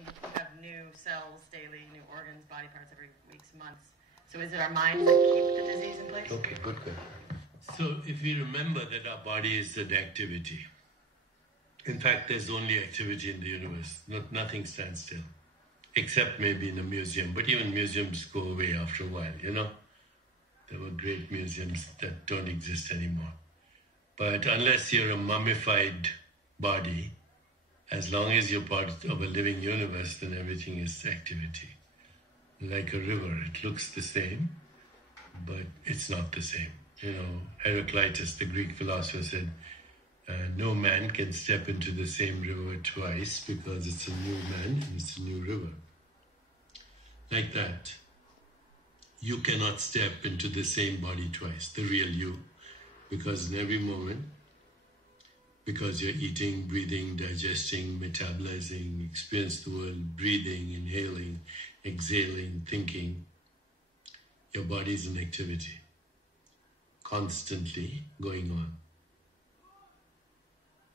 you have new cells daily, new organs, body parts every weeks, months. So is it our minds that keep the disease in place? Okay, good. So if we remember that our body is an activity, in fact, there's only activity in the universe. Nothing stands still, except maybe in a museum. But even museums go away after a while, you know. There were great museums that don't exist anymore. But unless you're a mummified body, as long as you're part of a living universe, then everything is activity. Like a river, it looks the same, but it's not the same. You know, Heraclitus, the Greek philosopher, said, no man can step into the same river twice because it's a new man and it's a new river. Like that. You cannot step into the same body twice, the real you, because in every moment, because you're eating, breathing, digesting, metabolizing, experience the world, breathing, inhaling, exhaling, thinking, your body is in activity, constantly going on.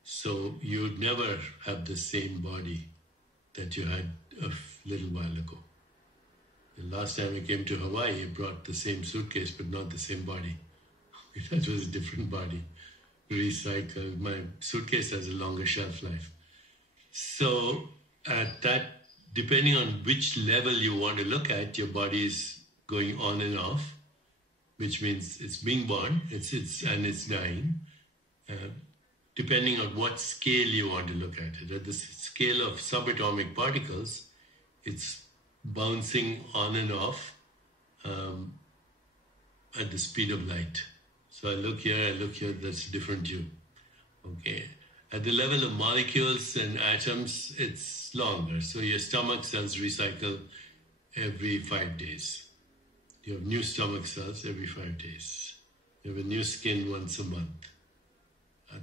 So you would never have the same body that you had a little while ago. The last time I came to Hawaii, I brought the same suitcase, but not the same body. That was a different body. Recycled. My suitcase has a longer shelf life. So at that, depending on which level you want to look at, your body is going on and off, which means it's being born, it's dying. Depending on what scale you want to look at it. At the scale of subatomic particles, it's bouncing on and off at the speed of light. So I look here, that's a different you. Okay. At the level of molecules and atoms, it's longer. So your stomach cells recycle every 5 days. You have new stomach cells every 5 days. You have a new skin once a month.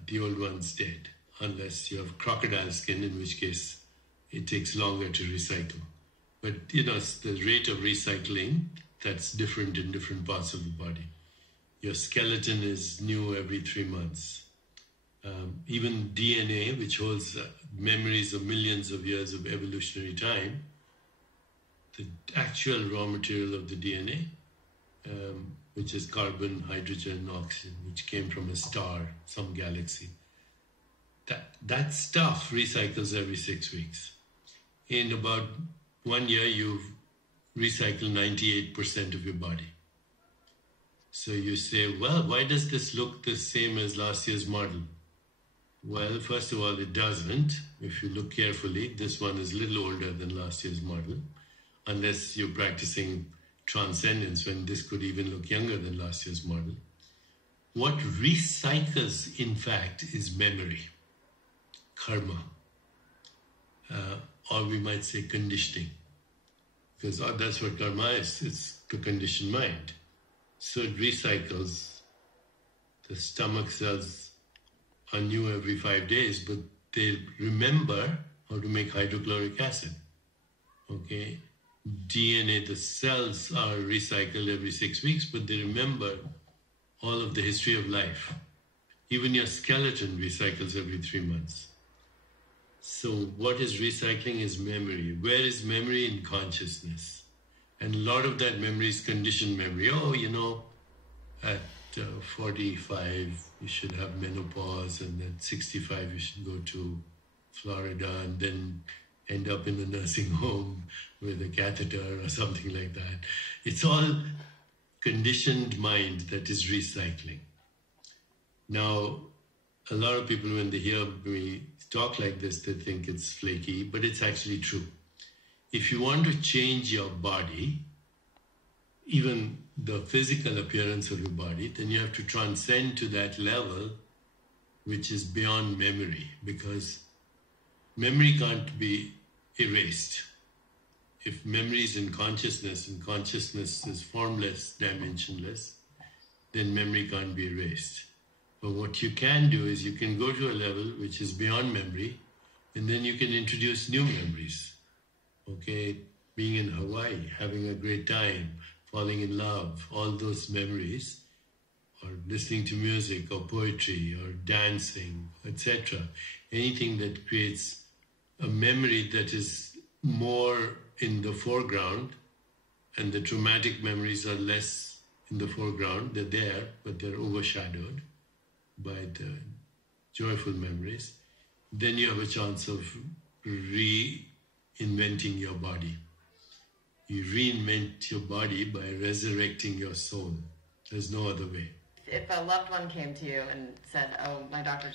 The old one's dead, unless you have crocodile skin, in which case it takes longer to recycle. But you know, the rate of recycling, that's different in different parts of the body. Your skeleton is new every 3 months. Even DNA, which holds memories of millions of years of evolutionary time, the actual raw material of the DNA, which is carbon, hydrogen, oxygen, which came from a star, some galaxy. That stuff recycles every 6 weeks. In about 1 year, you've recycled 98% of your body. So you say, well, why does this look the same as last year's model? Well, first of all, it doesn't. If you look carefully, this one is a little older than last year's model, unless you're practicing transcendence, when this could even look younger than last year's model. What recycles, in fact, is memory, karma, or we might say conditioning, because that's what karma is. It's the conditioned mind. So it recycles. The stomach cells are new every 5 days, but they remember how to make hydrochloric acid. Okay? DNA, the cells are recycled every 6 weeks, but they remember all of the history of life. Even your skeleton recycles every 3 months. So what is recycling is memory. Where is memory? In consciousness. And a lot of that memory is conditioned memory. Oh, you know, at 45 you should have menopause, and at 65 you should go to Florida and then end up in a nursing home with a catheter or something like that. It's all conditioned mind that is recycling. Now, a lot of people, when they hear me talk like this, they think it's flaky, but it's actually true. If you want to change your body, even the physical appearance of your body, then you have to transcend to that level which is beyond memory, because memory can't be erased. If memory is in consciousness and consciousness is formless, dimensionless, then memory can't be erased. But what you can do is you can go to a level which is beyond memory, and then you can introduce new memories. Okay, being in Hawaii, having a great time, falling in love, all those memories, or listening to music or poetry or dancing, etc. Anything that creates a memory that is more in the foreground and the traumatic memories are less in the foreground. They're there, but they're overshadowed by the joyful memories. Then you have a chance of reinventing your body. You reinvent your body by resurrecting your soul. There's no other way. If a loved one came to you and said, oh, my doctor